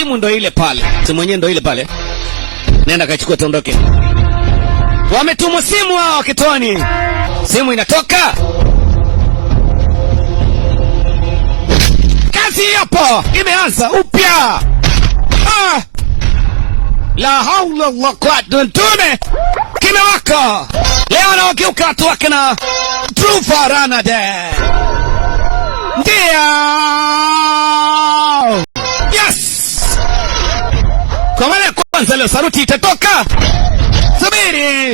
simu ndo ile pale. Simu yenyewe ndo ile pale. Nenda kachukua tuondoke. Wametumwa simu hao kitoni. Simu inatoka. Kazi hapo imeanza upya. La haula wala quwwata illa kimewaka. Leo anaogeuka watu wake na Trufa Ranade. Ndio. Yes. Kwa mara ya kwanza leo saruti itatoka. Subiri.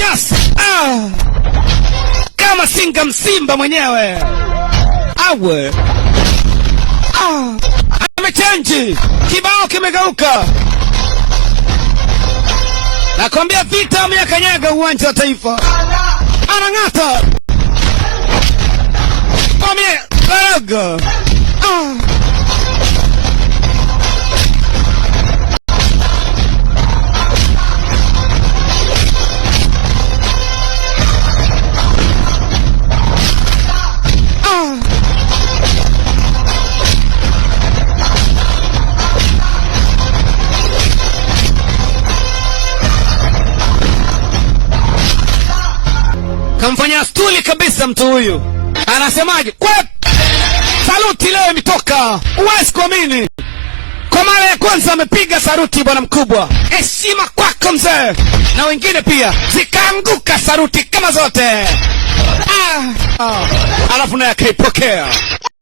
Yes. Kama singa msimba mwenyewe. Awe. Amechange. Kibao kimegeuka. Nakwambia vita amekanyaga uwanja wa Taifa. Anang'ata. Baraga. Kamfanya stuli kabisa mtu huyu. Anasemaje? Kwa saluti leo imetoka. Uwezi kuamini. Kwa mara ya kwanza amepiga saruti bwana mkubwa. Heshima kwako mzee. Na wengine pia zikaanguka saruti kama zote. Alafu naye akaipokea.